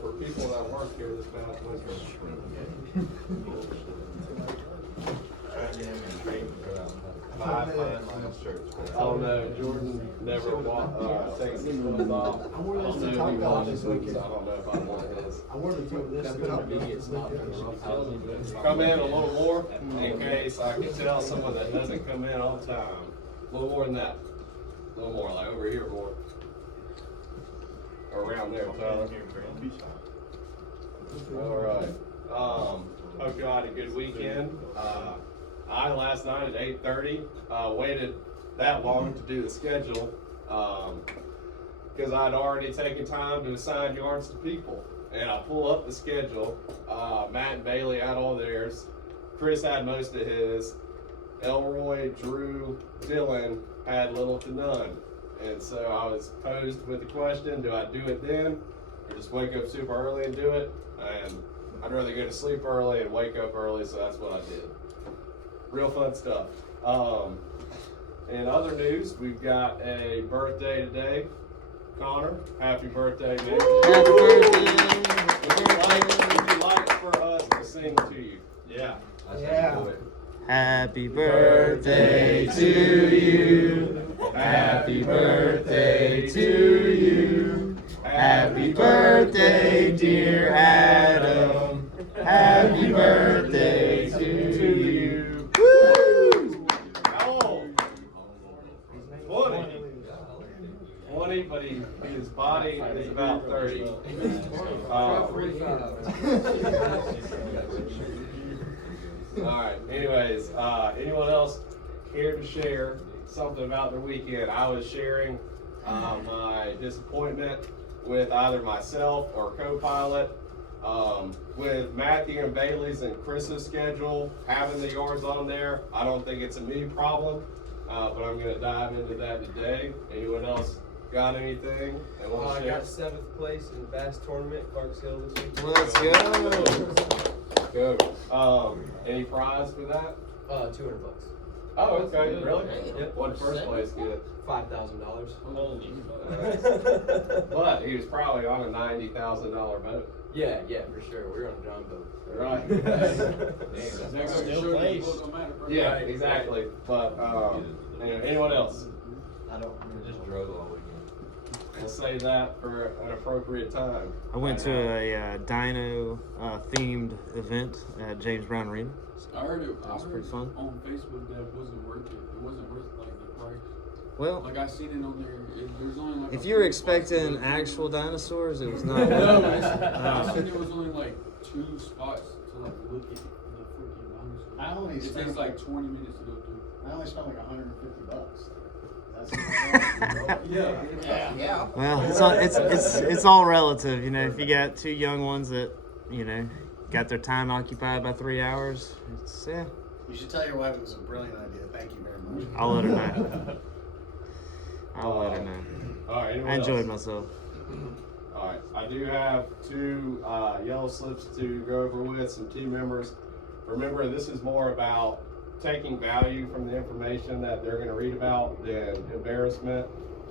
For people that work here this past winter. Oh no, Jordan never takes his clothes off. I wore this to Top Golf this weekend. I don't know if I want his. I wore the top this to Top Golf. Come in a little more in case I can tell someone that doesn't come in all the time. A little more than that. A little more, like over here more. Around there, Tyler. All right. Hope you had a good weekend. I last night at 8:30 waited that long to do the schedule because I'd already taken time to assign yards to people. And I pull up the schedule. Matt and Bailey had all theirs. Chris had most of his. Elroy, Drew, Dylan had little to none. And so I was posed with the question, do I do it then or just wake up super early and do it? And I'd rather go to sleep early and wake up early, so that's what I did. Real fun stuff. In other news, we've got a birthday today. Connor, happy birthday, man. Happy birthday. Would you like for us to sing to you? Yeah. Yeah. Happy birthday to you. Happy birthday to you. Happy birthday, dear Adam. Happy birthday to you. Woo! How old? 20. 20, but his body is about 30. Alright, anyways, anyone else here to share something about their weekend? I was sharing my disappointment with either myself or co-pilot. With Matthew and Bailey's and Chris's schedule, having the yards on there, I don't think it's a me problem, but I'm going to dive into that today. Anyone else got anything they want to share? I got 7th place in the bass tournament, Clark's Hill this week. Let's go. Go. Any prize for that? $200. Oh, okay, really? Yep. What first place get? $5,000. But he was probably on a $90,000 boat. Yeah, for sure. We're on a John boat. Right. Yeah, exactly. But anyone else? I just drove all weekend. We'll save that for an appropriate time. I went to a dyno themed event at James Brown Arena. I heard it. That was pretty fun. On Facebook that it wasn't worth it. It wasn't worth like the price. Well, Like I seen it on there. There's only like. if you were expecting actual dinosaurs, it was not. No, I seen there was only like 2 spots to like look at the freaking dinosaurs. I only It spent takes like 20 minutes to go through. I only spent like $150. That's Yeah. Well, it's all relative, you know. If you got 2 young ones that, you know, got their time occupied by 3 hours, it's You should tell your wife it was a brilliant idea. Thank you very much. I'll let her know. I'll let her know. All right. I enjoyed myself. All right. I do have 2 yellow slips to go over with some team members. Remember, this is more about taking value from the information that they're going to read about than embarrassment.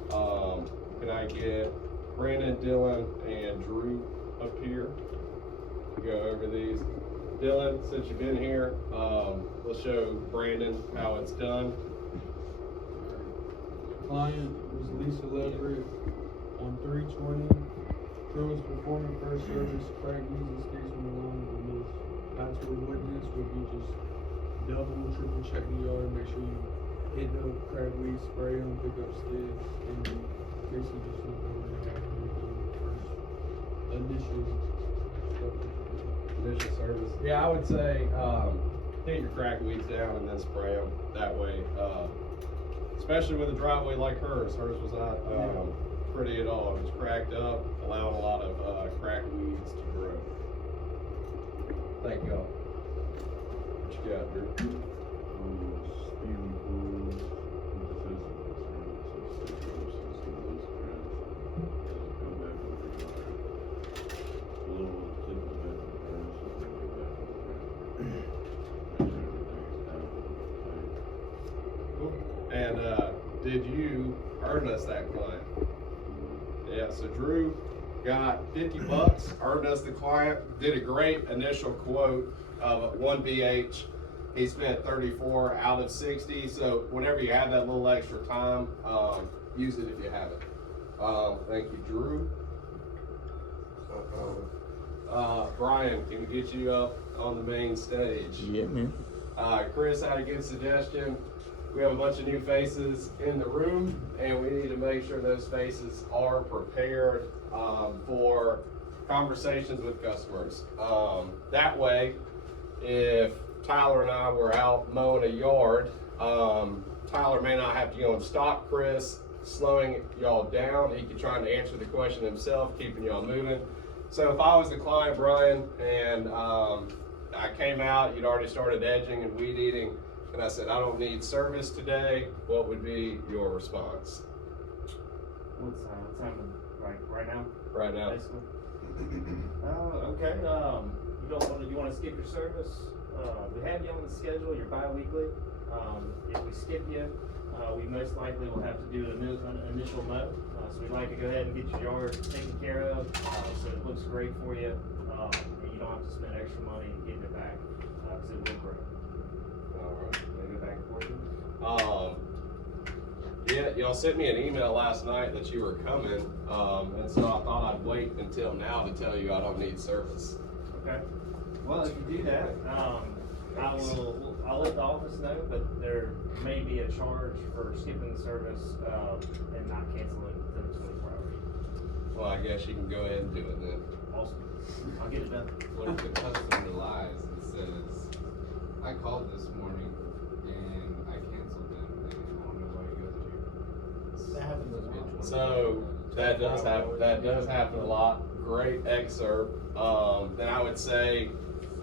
Can I get Brandon, Dylan, and Drew up here to go over these? Dylan, since you've been here, we'll show Brandon how it's done. Client was Lisa Leverett on 320. Crew was performing first service. Craig Weezy stays on the line with this. Actual witness would be just double, triple check the yard, make sure you hit the crab weed, spray them, pick up sticks, and basically just look over the first initial stuff. Initial service. Yeah, I would say hit your crack weeds down and then spray them that way. Especially with a driveway like hers. Hers was not pretty at all. It was cracked up, allowing a lot of crack weeds to grow. Thank y'all. What you got, Drew? And did you earn us that client? Yeah, so Drew got $50, earned us the client, did a great initial quote of 1 BH. He spent 34 out of 60, so whenever you have that little extra time, use it if you have it. Thank you, Drew. Brian, can we get you up on the main stage? Yeah, man. Chris had a good suggestion. We have a bunch of new faces in the room, and we need to make sure those faces are prepared for conversations with customers. That way, if Tyler and I were out mowing a yard, Tyler may not have to go and stop Chris, slowing y'all down. He could try to answer the question himself, keeping y'all moving. So if I was the client, Brian, and I came out, you'd already started edging and weed eating, and I said, I don't need service today, what would be your response? What's happening right now? Right now. Basically. Okay. You want to skip your service? We have you on the schedule. You're bi-weekly. If we skip you, we most likely will have to do an initial mow. So we'd like to go ahead and get your yard taken care of, so it looks great for you, and you don't have to spend extra money getting it back, because it will grow. All right. Maybe back for you. Yeah, y'all sent me an email last night that you were coming, and so I thought I'd wait until now to tell you I don't need service. Okay. Well, if you do that, I'll let the office know, but there may be a charge for skipping the service, and not canceling within 24 hours. Well, I guess you can go ahead and do it then. Awesome. I'll get it done. What if the customer lies and says, I called this morning and I canceled them and I don't know why you guys are here? That happens as well. So that does happen a lot. Great excerpt. Then I would say,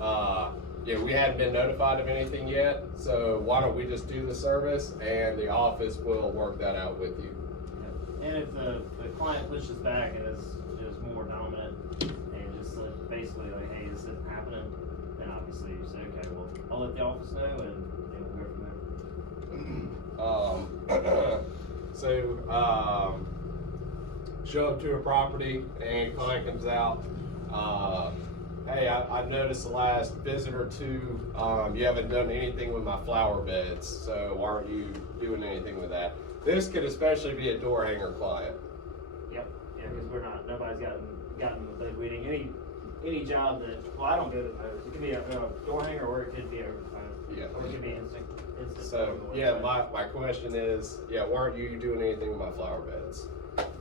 yeah, we hadn't been notified of anything yet, so why don't we just do the service and the office will work that out with you. And if the client pushes back and is more dominant and just basically like, hey, this isn't happening, then obviously you say, okay, well, I'll let the office know and we'll go from there. Show up to a property and client comes out. Hey, I've noticed the last visit or two, you haven't done anything with my flower beds, so why aren't you doing anything with that? This could especially be a door hanger client. Yep, yeah, because nobody's gotten the bed weeding. Any job that, well, I don't go to those. It could be a door hanger or it could be over the phone. Yeah. Or it could be instant. So, yeah, my question is, yeah, why aren't you doing anything with my flower beds?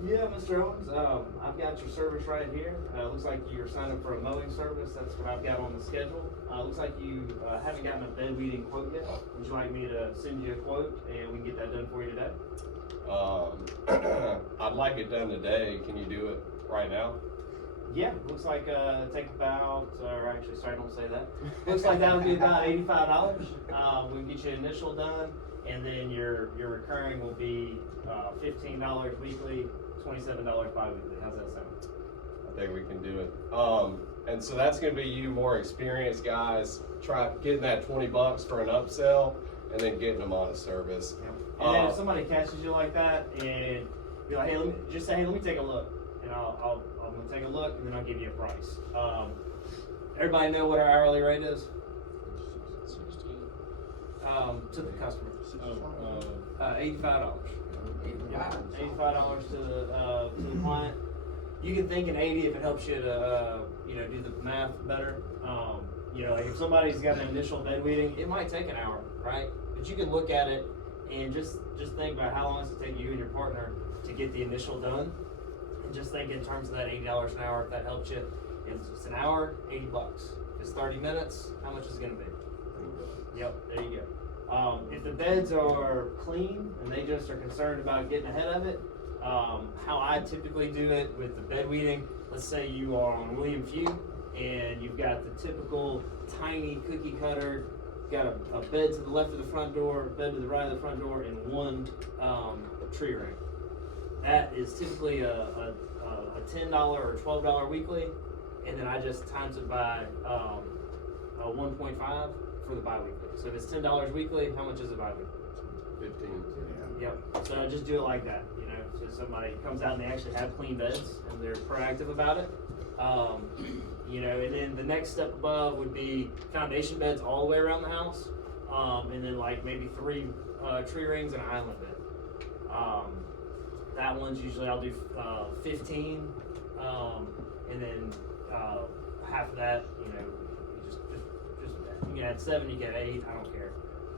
Yeah, Mr. Owens, I've got your service right here. Looks like you're signed up for a mowing service. That's what I've got on the schedule. Looks like you haven't gotten a bed weeding quote yet. Would you like me to send you a quote and we can get that done for you today? I'd like it done today. Can you do it right now? Yeah, looks like take about, or actually, sorry, don't say that. Looks like that would be about $85. We can get you initial done, and then your recurring will be $15 weekly, $27 bi-weekly. How's that sound? I think we can do it. And so that's going to be you more experienced guys try getting that $20 for an upsell and then getting them on a service. And then if somebody catches you like that and be like, hey, let me take a look, and I'm gonna take a look and then I'll give you a price. Everybody know what our hourly rate is? To the customer. $85. $85 to the client. You can think an 80 if it helps you to do the math better. Like if somebody's got an initial bed weeding, it might take an hour, right? But you can look at it and just think about how long does it take you and your partner to get the initial done, and just think in terms of that $80 an hour. If that helps you, if it's an hour, $80. If it's 30 minutes, how much is it going to be? Yep, there you go. If the beds are clean and they just are concerned about getting ahead of it, how I typically do it with the bed weeding, let's say you are on William Few and you've got the typical tiny cookie cutter, got a bed to the left of the front door, bed to the right of the front door, and one tree ring. That is typically a $10 or $12 weekly, and then I just times it by a 1.5 for the bi-weekly. So if it's $10 weekly, how much is it bi-weekly? 15. Yep. So just do it like that, you know. So somebody comes out and they actually have clean beds and they're proactive about it. You know, and then the next step above would be foundation beds all the way around the house, and then like maybe 3 tree rings and an island bed. That one's usually I'll do 15, and then half of that, you know, you just you can add 7, you get 8, I don't care.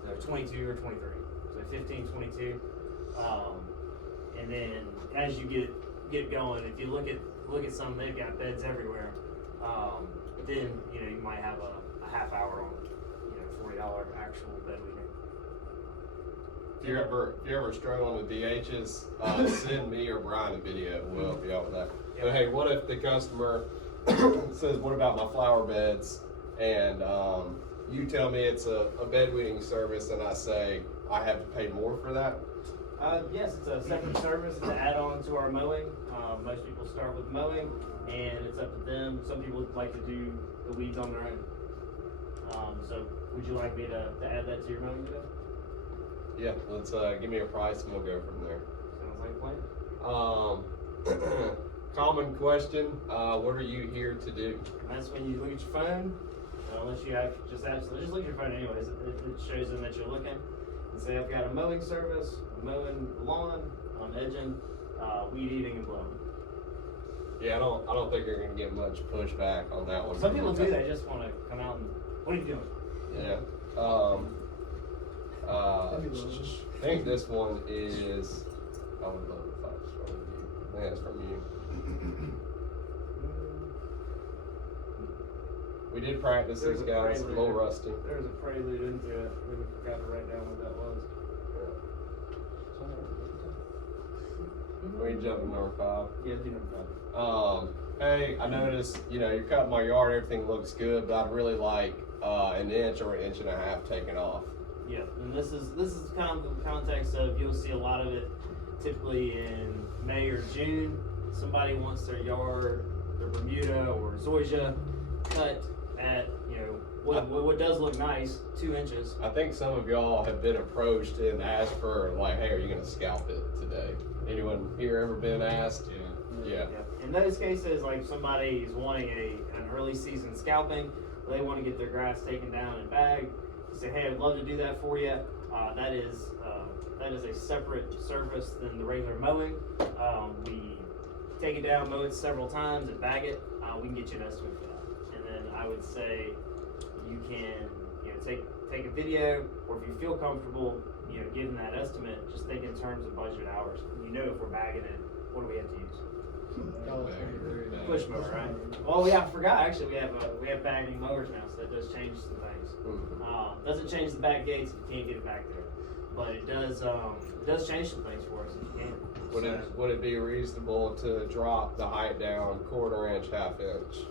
So 22 or 23. So 15, 22, and then as you get going, if you look at some, they've got beds everywhere. But then you know you might have a half hour on, you know, $40 actual bed weeding. If you're ever struggling with DHs, send me or Brian a video. We'll help you out with that. But hey, what if the customer says, "What about my flower beds?" And you tell me it's a bed weeding service, and I say I have to pay more for that. Yes, it's a separate service. It's an add-on to our mowing. Most people start with mowing, and it's up to them. Some people like to do the weeds on their own. So would you like me to add that to your mowing video? Yeah, let's give me a price and we'll go from there. Sounds like a plan. Common question, what are you here to do? And that's when you look at your phone, unless you have just look at your phone anyways. It shows them that you're looking. And say, I've got a mowing service, I'm mowing the lawn, I'm edging, weed eating and blowing. Yeah, I don't think you're gonna get much pushback on that one. Some people do, they just want to come out and, what are you doing? Yeah. I think this one is, I would love if I was from you. I think that's from you. We did practice these guys, a little rusty. There's a prelude into it. We forgot to write down what that was. We jump to number 5. Yeah, do number 5. Hey, I noticed, you know, you're cutting my yard, everything looks good, but I'd really like an inch or an inch and a half taken off. Yeah, and this is kind of the context of, you'll see a lot of it typically in May or June. Somebody wants their yard, their Bermuda or zoysia cut at, you know, what does look nice, 2 inches. I think some of y'all have been approached and asked for, like, hey, are you gonna scalp it today? Anyone here ever been asked? Yeah. In those cases, like somebody is wanting an early season scalping, or they want to get their grass taken down and bagged, you say, hey, I'd love to do that for you. That is a separate service than the regular mowing. We take it down, mow it several times, and bag it. We can get you an estimate for that. And then I would say you can, you know, take a video, or if you feel comfortable, you know, giving that estimate, just think in terms of budget hours. You know, if we're bagging it, what do we have to use? Push mower, right? Well, I forgot. Actually, we have bagging mowers now, so that does change some things. Doesn't change the back gates if you can't get it back there, but it does change some things for us if you can. Would it be reasonable to drop the height down 1/4 inch, 1/2 inch,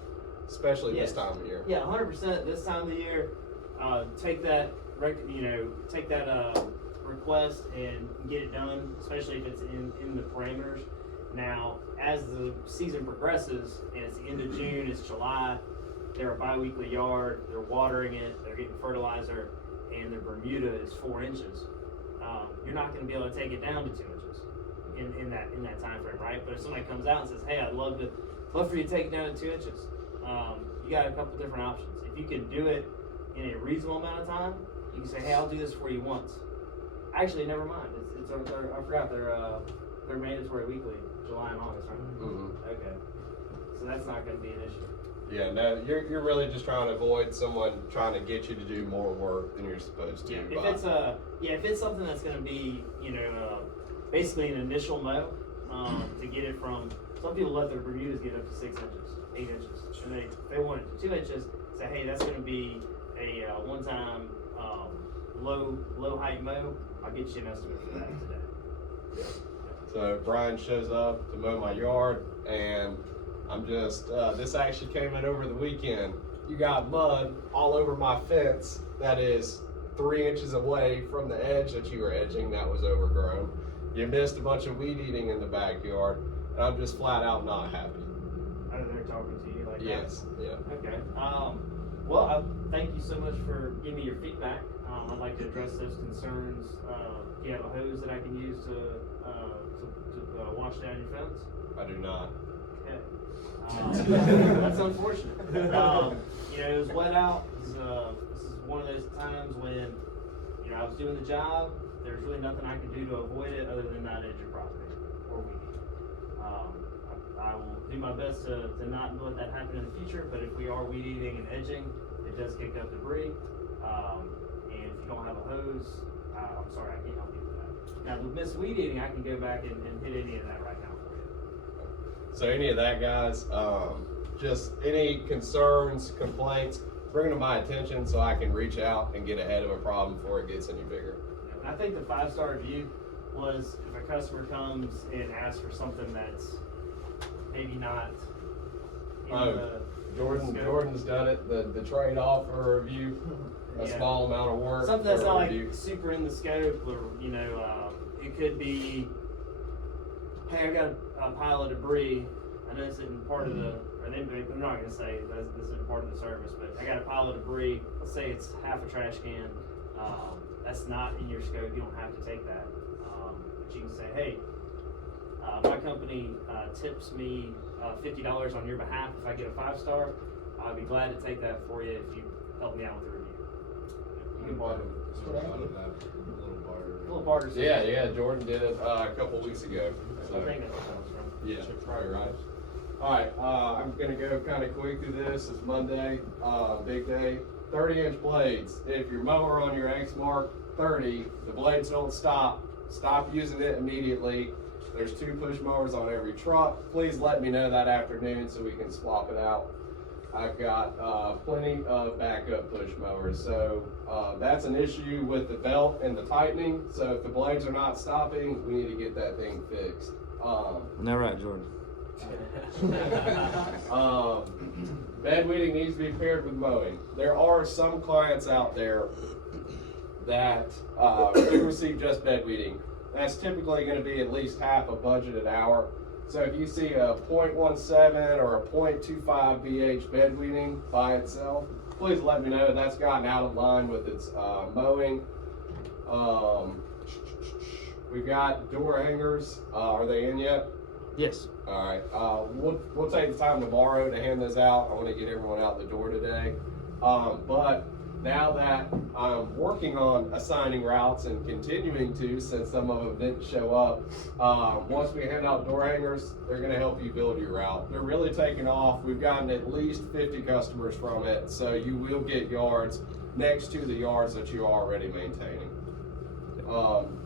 especially this time of year? Yeah, 100% this time of the year. Take that request and get it done, especially if it's in the parameters. Now, as the season progresses, and it's the end of June, it's July, they're a bi-weekly yard, they're watering it, they're getting fertilizer, and their Bermuda is 4 inches. You're not going to be able to take it down to 2 inches in that time frame, right? But if somebody comes out and says, hey, I'd love for you to take it down to 2 inches, you got a couple different options. If you can do it in a reasonable amount of time, you can say, hey, I'll do this for you once. Actually, never mind. I forgot they're mandatory weekly, July and August, right? Mm-hmm. Okay. So that's not going to be an issue. Yeah, no, you're really just trying to avoid someone trying to get you to do more work than you're supposed to. If it's something that's going to be, you know, basically an initial mow, to get it from, some people let their Bermudas get up to 6 inches, 8 inches, and they want it to 2 inches. Say, hey, that's going to be a one-time low height mow. I'll get you an estimate for that today. So Brian shows up to mow my yard, and I'm just, this actually came in over the weekend. You got mud all over my fence that is 3 inches away from the edge that you were edging that was overgrown. You missed a bunch of weed eating in the backyard, and I'm just flat out not happy. Are they talking to you like that? Yes, yeah. Okay. Well, thank you so much for giving me your feedback. I'd like to address those concerns. Do you have a hose that I can use to wash down your fence? I do not. Okay. That's unfortunate. It was wet out. This is one of those times when, I was doing the job. There's really nothing I can do to avoid it other than not edge your property or weed eat. I will do my best to not let that happen in the future, but if we are weed eating and edging, it does kick up debris. And if you don't have a hose, I'm sorry, I can't help you with that. Now, with Miss Weed Eating, I can go back and hit any of that right now for you. So any of that, guys, just any concerns, complaints, bring them to my attention so I can reach out and get ahead of a problem before it gets any bigger. And I think the 5-star review was if a customer comes and asks for something that's maybe not in the scope. Jordan's done it, the trade-off for a review, a Yeah. small amount of work. Something that's for a not review. like super in the scope, or it could be, hey, I got a pile of debris. I know this isn't part of the, or they're not gonna say this isn't part of the service, but I got a pile of debris. Let's say it's half a trash can. That's not in your scope. You don't have to take that, but you can say, hey, my company tips me $50 on your behalf if I get a 5-star. I'd be glad to take that for you if you help me out with the review. You can barter. Little barter. Yeah, Jordan did it a couple weeks ago. I think that's what that was from. Yeah, probably right. All right, I'm gonna go kind of quick through this. It's Monday, big day. 30-inch blades. If your mower on your X Mark 30, the blades don't stop using it immediately. There's 2 push mowers on every truck. Please let me know that afternoon so we can swap it out. I've got plenty of backup push mowers. So that's an issue with the belt and the tightening. So if the blades are not stopping, we need to get that thing fixed. No, right, Jordan. Bed weeding needs to be paired with mowing. There are some clients out there that do receive just bed weeding. That's typically going to be at least half a budgeted hour. So if you see a 0.17 or a 0.25 BH bed weeding by itself, please let me know. That's gotten out of line with its mowing. We've got door hangers. Are they in yet? Yes. All right. We'll take the time tomorrow to hand those out. I want to get everyone out the door today. But now that I'm working on assigning routes and continuing to, since some of them didn't show up, once we hand out door hangers, they're going to help you build your route. They're really taking off. We've gotten at least 50 customers from it, so you will get yards next to the yards that you're already maintaining.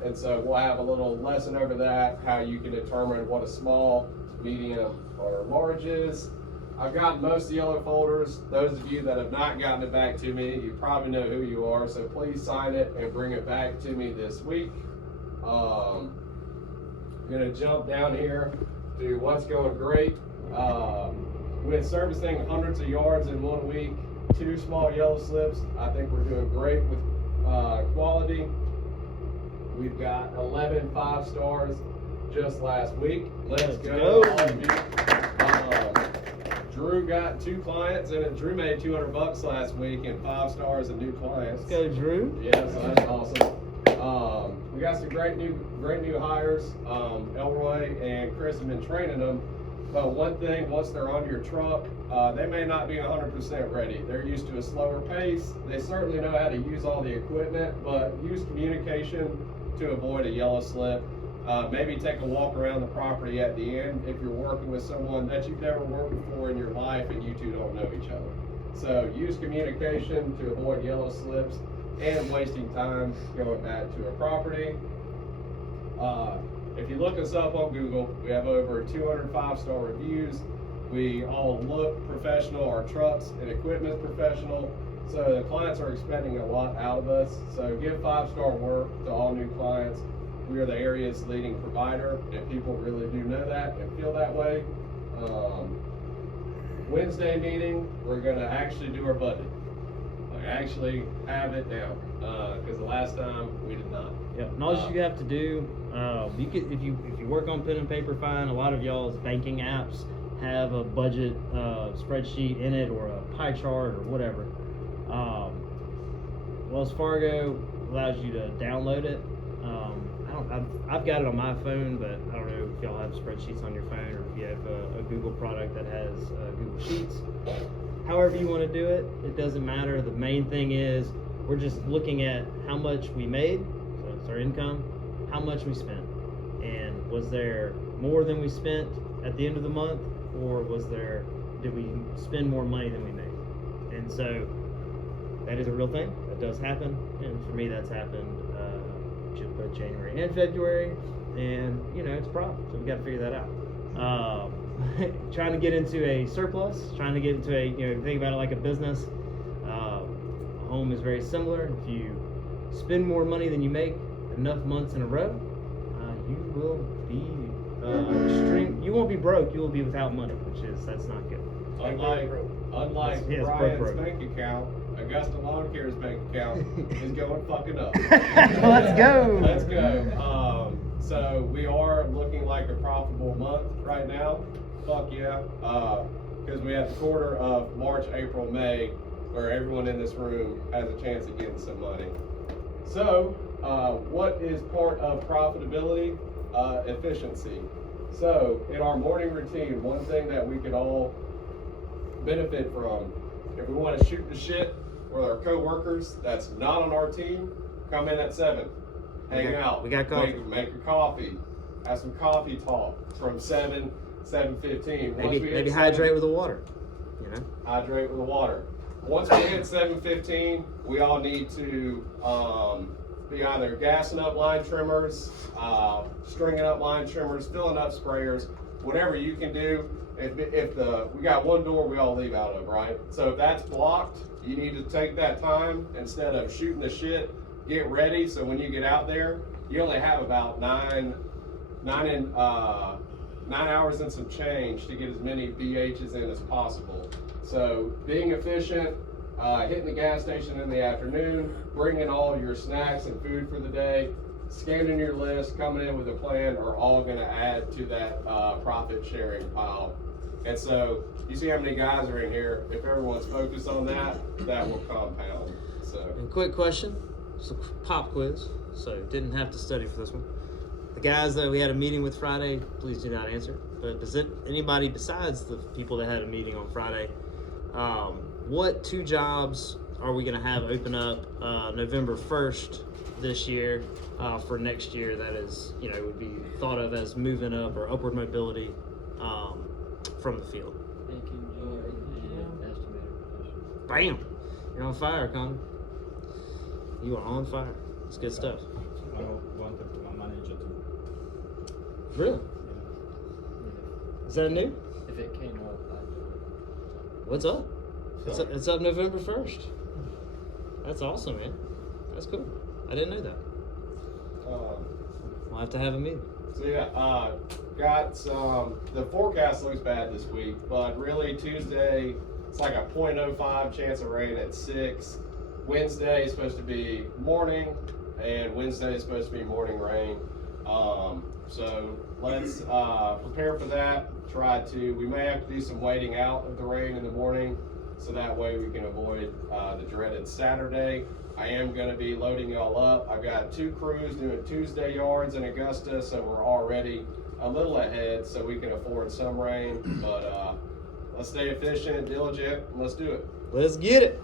And so we'll have a little lesson over that, how you can determine what a small, medium, or large is. I've gotten most of the yellow folders. Those of you that have not gotten it back to me, you probably know who you are, so please sign it and bring it back to me this week. I'm gonna jump down here to what's going great. With servicing hundreds of yards in 1 week, 2 small yellow slips, I think we're doing great with quality. We've got 11 5-stars just last week. Let's go. All of you. Drew got 2 clients, and Drew made $200 last week and 5 stars and new clients. Go, Drew. Yeah, so that's awesome. We got some great new hires. Elroy and Chris have been training them. But one thing, once they're on your truck, they may not be 100% ready. They're used to a slower pace. They certainly know how to use all the equipment, but use communication to avoid a yellow slip. Maybe take a walk around the property at the end if you're working with someone that you've never worked before in your life and you two don't know each other. So use communication to avoid yellow slips and wasting time going back to a property. If you look us up on Google, we have over 200 5-star reviews. We all look professional. Our trucks and equipment's professional. So the clients are expecting a lot out of us. So give 5-star work to all new clients. We are the area's leading provider, and people really do know that and feel that way. Wednesday meeting, we're gonna actually do our budget. Like actually have it down, because the last time we did not. Yeah, and all you have to do, you could if you work on pen and paper, fine. A lot of y'all's banking apps have a budget spreadsheet in it or a pie chart or whatever. Wells Fargo, allows you to download it. I've got it on my phone, but I don't know if y'all have spreadsheets on your phone or if you have a Google product that has Google Sheets. However you want to do it, it doesn't matter. The main thing is we're just looking at how much we made, so it's our income, how much we spent, and was there more than we spent at the end of the month, or did we spend more money than we made? And so that is a real thing. That does happen, and for me, that's happened both January and February, and it's a problem. So we got to figure that out. Trying to get into a surplus, trying to get into think about it like a business. A home is very similar. If you spend more money than you make enough months in a row, you will be you won't be broke. You will be without money, that's not good. Unlike Yes, Brian's broke. bank account, Augusta Lawn Care's bank account is going fucking up. Let's go. Let's go. So we are looking like a profitable month right now. Fuck yeah. Because we have the quarter of March, April, May, where everyone in this room has a chance of getting some money. So, what is part of profitability? Efficiency. So, in our morning routine, one thing that we could all benefit from, if we want to shoot the shit with our coworkers that's not on our team, come in at 7, hang out. We got coffee. Make a coffee, have some coffee talk from 7:15. Maybe hydrate with the water. Hydrate with the water. Once we hit 7:15, we all need to be either gassing up line trimmers, stringing up line trimmers, filling up sprayers, whatever you can do. If we got one door we all leave out of, right? So if that's blocked, you need to take that time instead of shooting the shit, get ready. So when you get out there, you only have about 9 hours and some change to get as many BHs in as possible. So being efficient, hitting the gas station in the afternoon, bringing all your snacks and food for the day, scanning your list, coming in with a plan are all going to add to that profit sharing pile. And so you see how many guys are in here. If everyone's focused on that, that will compound. So. And quick question, it's a pop quiz, so didn't have to study for this one. The guys that we had a meeting with Friday, please do not answer. But does anybody besides the people that had a meeting on Friday, what 2 jobs are we going to have open up November 1st this year for next year that is, would be thought of as moving up or upward mobility from the field? Bam! You're on fire, Connor. You are on fire. It's good stuff. I wanted my manager to. Really? Is that new? If it came up, What's up? It's up November 1st. That's awesome, man. That's cool. I didn't know that. We'll have to have a meeting. So yeah, got some, the forecast looks bad this week, but really Tuesday, it's like a 0.05 chance of rain at 6. Wednesday is supposed to be morning, and Wednesday is supposed to be morning rain. So let's prepare for that. We may have to do some waiting out of the rain in the morning, so that way we can avoid the dreaded Saturday. I am going to be loading y'all up. I've got 2 crews doing Tuesday yards in Augusta, so we're already a little ahead, so we can afford some rain. But let's stay efficient, diligent, and let's do it. Let's get it.